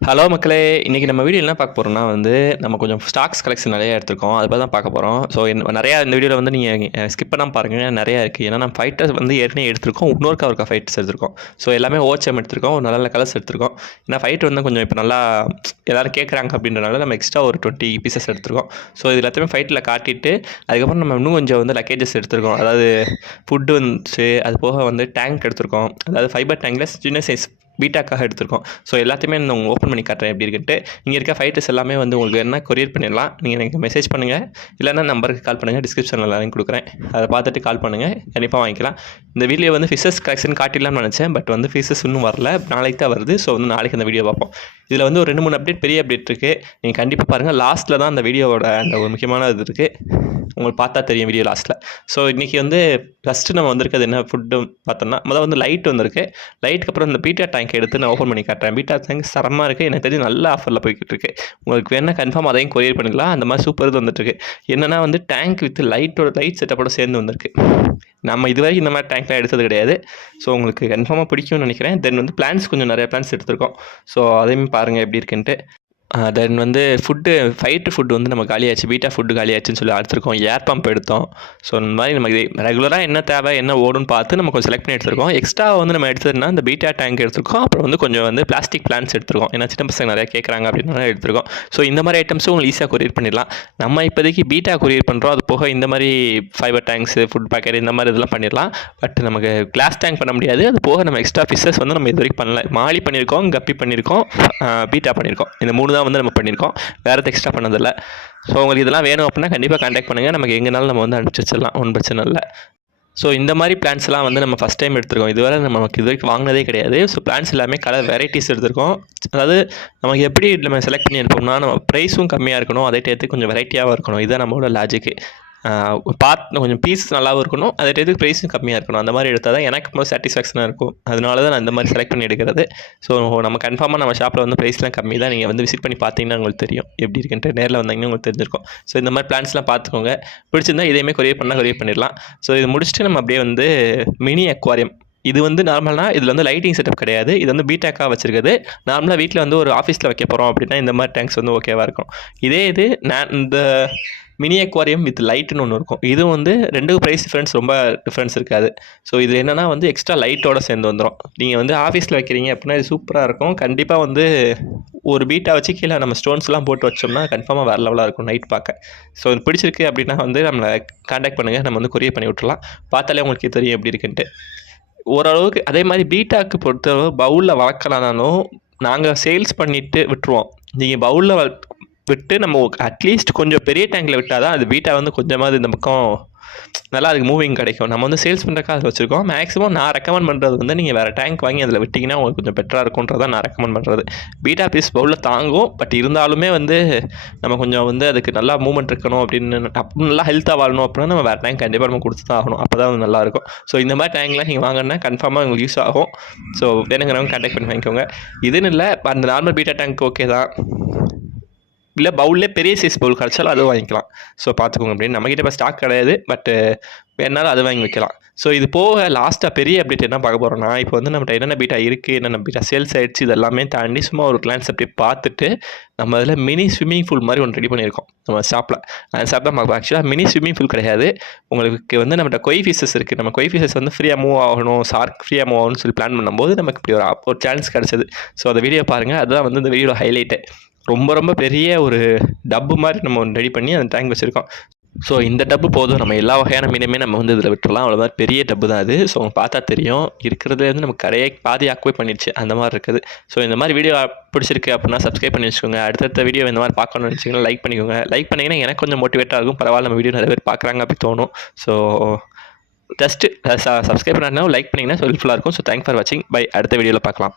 Hello மக்களே! இன்னைக்கு நம்ம வீடியோல என்ன பார்க்க போறோம்னா நம்ம கொஞ்சம் ஸ்டாக்ஸ் கலெக்ஷன் நெறைய எடுத்திருக்கோம். அத பத்தி தான் பார்க்க போறோம். ஸோ நெறையா இந்த வீடியோல நீங்க ஸ்கிப் பண்ணாம பாருங்க. நெறையா இருக்கு. ஏன்னா நம்ம ஃபைட்டர்ஸ் ஏற்கனவே எடுத்திருக்கோம். இன்னொருக்கா ஃபைட்டர்ஸ் எடுத்திருக்கோம். ஸோ எல்லாமே ஓச்சம் எடுத்திருக்கோம். ஒரு நல்ல நல்ல கலர்ஸ் எடுத்திருக்கோம். ஏன்னா ஃபைட் கொஞ்சம் இப்போ நல்லா எல்லாரும் கேட்குறாங்க அப்படின்றனால நம்ம எக்ஸ்ட்ரா ஒரு 20 பீசஸ் எடுத்திருக்கோம். ஸோ இது எல்லாத்தையுமே ஃபைட்டில காட்டிட்டு, அதுக்கப்புறம் நம்ம இன்னும் கொஞ்சம் லக்கேஜஸ் எடுத்திருக்கோம். அதாவது ஃபுட் வந்துச்சு. அது போக டேங்க் எடுத்திருக்கோம். அதாவது ஃபைபர் டேங்க்ல சின்ன சைஸ் பீட்டாக்காக எடுத்திருக்கோம். ஸோ எல்லாத்தையுமே நான் ஓப்பன் பண்ணி காட்டுறேன் எப்படி இருக்குன்ட்டு. இங்கே இருக்க ஃபைட்டர்ஸ் எல்லாமே உங்களுக்கு என்ன கொரியர் பண்ணிடலாம். நீங்கள் எனக்கு மெசேஜ் பண்ணுங்கள், இல்லைன்னா நம்பருக்கு கால் பண்ணுங்கள். டிஸ்கிரிப்ஷனில் லிங்க் கொடுக்குறேன். அதை பார்த்துட்டு கால் பண்ணுங்கள், கண்டிப்பாக வாங்கிக்கலாம். இந்த வீடியோ ஃபிஷஸ் கலெக்ஷன் காட்டிடலாம்னு நினச்சேன். பட் ஃபிஷஸ் இன்னும் வரல, நாளைக்கு தான் வருது. ஸோ நாளைக்கு அந்த வீடியோ பார்ப்போம். இதில் ஒரு 2-3 அப்டேட், பெரிய அப்டேட் இருக்குது. நீங்கள் கண்டிப்பாக பாருங்கள். லாஸ்ட்டில் தான் அந்த வீடியோவோட அந்த ஒரு முக்கியமான இது இருக்குது. உங்களுக்கு பார்த்தா தெரியும் வீடியோ லாஸ்ட்டில். ஸோ இன்றைக்கி ஃபஸ்ட்டு நம்ம வந்திருக்கிறது என்ன ஃபுட்டு பார்த்தோம்னா, முதல் லைட் வந்திருக்கு. லைட்டுக்கு அப்புறம் இந்த பீட்டா டேங்க் எடுத்து நான் ஓப்பன் பண்ணி காட்டுறேன். பீட்டா டேங்க் தரமாக இருக்குது. எனக்கு தெரிஞ்சு நல்ல ஆஃபரில் போய்கிட்டு இருக்கு. உங்களுக்கு வேணால் கன்ஃபார்ம் அதையும் கொரியர் பண்ணிக்கலாம். அந்த மாதிரி சூப்பர் இது வந்துட்டுருக்கு. என்னென்னா டேங்க் வித் லைட் செட்டப்போட சேர்ந்து வந்திருக்கு. நம்ம இதுவரைக்கும் இந்த மாதிரி டேங்க்லாம் எடுத்தது கிடையாது. ஸோ உங்களுக்கு கன்ஃபார்மாக பிடிக்கும்னு நினைக்கிறேன். தென் பிளான்ஸ் கொஞ்சம் நிறைய பிளான்ஸ் எடுத்திருக்கோம். ஸோ அதையும் பாருங்கள் எப்படி இருக்குன்ட்டு. தென் ஃபுட்டு ஃபைட்டர் ஃபுட்டு நம்ம காலியாச்சு. பீட்டா ஃபுட்டு காலியாச்சுன்னு சொல்லி எடுத்திருக்கோம். ஏர் பம்ப் எடுத்தோம். ஸோ இந்த மாதிரி நமக்கு ரெகுலராக என்ன தேவை, என்ன ஓடுன்னு பார்த்து நம்ம கொஞ்சம் செலக்ட் பண்ணி எடுத்திருக்கோம். எக்ஸ்ட்ரா நம்ம எடுத்ததுன்னா இந்த பீட்டா டேங்க் எடுத்திருக்கோம். அப்புறம் கொஞ்சம் பிளாஸ்டிக் பிளான்ஸ் எடுத்திருக்கோம். ஏன்னா சின்ன பசங்க நிறையா கேட்குறாங்க அப்படின்னா எடுத்திருக்கோம். ஸோ இந்த மாதிரி ஐட்டம்ஸும் உங்களுக்கு ஈஸியாக கொரியர் பண்ணிடலாம். நம்ம இப்போதைக்கு பீட்டா கொரியர் பண்ணுறோம். அது போக இந்த மாதிரி ஃபைபர் டேங்க்ஸு, ஃபுட் பேக்கெட் இந்த மாதிரி இதெல்லாம் பண்ணிடலாம். பட் நமக்கு கிளாஸ் டேங்க் பண்ண முடியாது. அது போக நம்ம எக்ஸ்ட்ரா ஃபிஷஸ் நம்ம இது வரைக்கும் பண்ணல. மாலி பண்ணியிருக்கோம், கப்பி பண்ணியிருக்கோம், பீட்டா பண்ணியிருக்கோம். இந்த 3 தான் நம்ம பண்ணியிருக்கோம். வேறு எதுவும் எக்ஸ்ட்ரா பண்ணதில்லை. ஸோ உங்களுக்கு இதெல்லாம் வேணும் அப்படின்னா கண்டிப்பாக கான்டாக்ட் பண்ணுங்கள். நமக்கு எங்கேனாலும் நம்ம அனுப்பிச்சி வச்சிடலாம். ஒன்றும் பிரச்சனை இல்லை. ஸோ இந்த மாதிரி பிளான்ஸ்லாம் நம்ம ஃபஸ்ட் டைம் எடுத்திருக்கோம். இதுவரை நமக்கு இது வரைக்கும் வாங்கினதே கிடையாது. ஸோ பிளான்ஸ் எல்லாமே கலர் வெரைட்டிஸ் எடுத்திருக்கோம். அதாவது நமக்கு எப்படி நம்ம செலக்ட் பண்ணி எடுப்போம்னா, நம்ம ப்ரைஸும் கம்மியாக இருக்கணும், அதே டயத்துக்கு கொஞ்சம் வெரைட்டியாகவும் இருக்கணும். இதுதான் நம்மளோட லாஜிக்கு. கொஞ்சம் பீஸ் நல்லாவும் இருக்கணும், அதே டயத்துக்கு ப்ரைஸும் கம்மியாக இருக்கணும். அந்த மாதிரி எடுத்தால் தான் எனக்கு ரொம்ப சாட்டிஸ்ஃபேக்ஷனாக இருக்கும். அதனால தான் நான் இந்த மாதிரி செலக்ட் பண்ணி எடுக்கிறது. ஸோ நம்ம கன்ஃபார்மாக நம்ம ஷாப்பில் ப்ரைஸ்லாம் கம்மி தான். நீங்கள் விசிட் பண்ணி பார்த்தீங்கன்னா உங்களுக்கு தெரியும் எப்படி இருக்குன்ட்டு. நேரில் வந்தீங்கன்னா உங்களுக்கு தெரிஞ்சிருக்கும். ஸோ இந்த மாதிரி பிளான்ஸ்லாம் பார்த்துக்கோங்க. பிடிச்சிருந்தா இதையுமே கொரியர் பண்ணிடலாம். ஸோ இது முடிச்சுட்டு நம்ம அப்படியே மினி அக்வாரியம். இது நார்மலாக இதில் லைட்டிங் செட்டப் கிடையாது. இது பீட்டாக்காக வச்சுருக்குது. நார்மலாக வீட்டில் ஒரு ஆஃபீஸில் வைக்க போகிறோம் அப்படின்னா இந்த மாதிரி டேங்க்ஸ் ஓகேவாக இருக்கும். இதே இது நான் இந்த மினி அக்வாரியம் வித் லைட்டுன்னு ஒன்று இருக்கும். இது 2 ப்ரைஸ் ரொம்ப டிஃப்ரென்ஸ் இருக்காது. ஸோ இது என்னென்னா எக்ஸ்ட்ரா லைட்டோட சேர்ந்து வந்துடும். நீங்கள் ஆஃபீஸில் வைக்கிறீங்க அப்படின்னா இது சூப்பராக இருக்கும். கண்டிப்பாக ஒரு பீட்டா வச்சு கீழே நம்ம ஸ்டோன்ஸ்லாம் போட்டு வச்சோம்னா கன்ஃபார்மாக வேறு லெவலாக இருக்கும் நைட் பார்க்க. ஸோ இது பிடிச்சிருக்கு அப்படின்னா நம்மளை கான்டாக்ட் பண்ணுங்கள். நம்ம கொரியர் பண்ணி விட்டுறலாம். பார்த்தாலே உங்களுக்கு தெரியும் எப்படி இருக்குன்ட்டு. ஓரளவுக்கு அதே மாதிரி பீட்டாக்கு பொறுத்தளவு பவுலில் வளர்க்கலானாலும் நாங்கள் சேல்ஸ் பண்ணிவிட்டு விட்டுருவோம். நீங்கள் பவுலில் விட்டு நம்ம அட்லீஸ்ட் கொஞ்சம் பெரிய டேங்கில் விட்டால் தான் அது பீட்டா கொஞ்சமாவது இந்த பக்கம் நல்லா அதுக்கு மூவிங் கிடைக்கும். நம்ம சேல்ஸ் பண்ணுறக்கா அதில் வச்சுருக்கோம். மேக்ஸிமம் நான் ரெக்கமெண்ட் பண்ணுறது நீங்கள் வேறு டேங்க் வாங்கி அதில் விட்டிங்கன்னா உங்களுக்கு கொஞ்சம் பெட்டராக இருக்குன்றதான் நான் ரெக்கமெண்ட் பண்ணுறது. பீட்டா பீஸ் பவுலில் தாங்கும். பட் இருந்தாலுமே நம்ம கொஞ்சம் அதுக்கு நல்லா மூவ்மெண்ட் இருக்கணும் அப்படின்னு நல்லா ஹெல்த்தாக வாழணும் அப்படின்னா நம்ம வேறு டேங்க் கண்டிப்பாக நம்ம கொடுத்து தான் ஆகணும். அப்போ தான் நல்லாயிருக்கும். ஸோ இந்த மாதிரி டேங்க்லாம் நீங்கள் வாங்கினா கன்ஃபார்மாக உங்களுக்கு யூஸ் ஆகும். ஸோ வேணுங்கிறவங்க கான்டாக்ட் பண்ணி வாங்கிக்கோங்க. இதுன்னு இல்லை, அந்த நார்மல் பீட்டா டேங்க் ஓகே தான். இல்லை பவுல்லே பெரிய சைஸ் பவுல் கிடச்சாலும் அதுவும் வாங்கிக்கலாம். ஸோ பார்த்துக்கோங்க அப்படின்னு. நம்மக்கிட்ட இப்போ ஸ்டாக் கிடையாது. பட் வேணாலும் அது வாங்கி வைக்கலாம். ஸோ இது போக லாஸ்ட்டாக பெரிய அப்டேட் என்ன பார்க்க போகிறோம்னா, இப்போ நம்மகிட்ட என்னென்ன பீட்டா இருக்குது, என்னென்ன பீட்டா சேல்ஸ் ஆகிடுச்சு, இதெல்லாமே தாண்டி சும்மா ஒரு கிளான்ஸ் அப்படி பார்த்துட்டு நம்ம அதில் மினி ஸ்விம்மிங் பூல் மாதிரி ஒன்று ரெடி பண்ணியிருக்கோம் நம்ம ஷாப்பில். அந்த ஷாப் தான் பார்ப்போம். ஆக்சுவலாக மினி ஸ்விம்மிங் பூல் கிடையாது. உங்களுக்கு நம்மகிட்ட கொய் ஃபிஷஸ் இருக்குது. நம்ம கொய் ஃபிஷஸ் ஃப்ரீயாக மூவ் ஆகணும், ஷார்க் ஃப்ரீயாக மூவ் ஆகணும்னு சொல்லி பிளான் பண்ணும்போது நமக்கு இப்படி ஒரு சான்ஸ் கிடச்சிது. ஸோ அந்த வீடியோ பாருங்கள். அதுதான் இந்த வீடியோட ஹைலைட்டு. ரொம்ப பெரிய ஒரு டப்பு மாதிரி நம்ம ரெடி பண்ணி அந்த டேங்க் வச்சுருக்கோம். ஸோ இந்த டப்பு போதும். நம்ம எல்லா வகையான மீனுமே நம்ம இதில் விட்டுறலாம். அவ்வளோ மாதிரி பெரிய டப்பு தான் அது. ஸோ பார்த்தா தெரியும். இருக்கிறதுலேருந்து நம்ம கரையை பாதி ஆக்குவே பண்ணிடுச்சு. அந்த மாதிரி இருக்குது. ஸோ இந்த மாதிரி வீடியோ பிடிச்சிருக்கு அப்படின்னா சப்ஸ்கிரைப் பண்ணி வச்சுக்கோங்க. அடுத்தடுத்த வீடியோ இந்த மாதிரி பார்க்கணும்னு நினச்சிங்கன்னா லைக் பண்ணிக்கோங்க. லைக் பண்ணிங்கன்னா எனக்கு கொஞ்சம் மோட்டிவேட்டாக இருக்கும். பரவாயில்ல, நம்ம வீடியோ நிறைய பேர் பார்க்குறாங்க அப்படி தோணும். ஸோ ஜஸ்ட்டு சப்ஸ்கிரைப் பண்ணாலும் லைக் பண்ணிங்கன்னா ஹெல்ப்ஃபுல்லாக இருக்கும். ஸோ தேங்க்ஸ் ஃபார் வாட்சிங். பை. அடுத்த வீடியோவில் பார்க்கலாம்.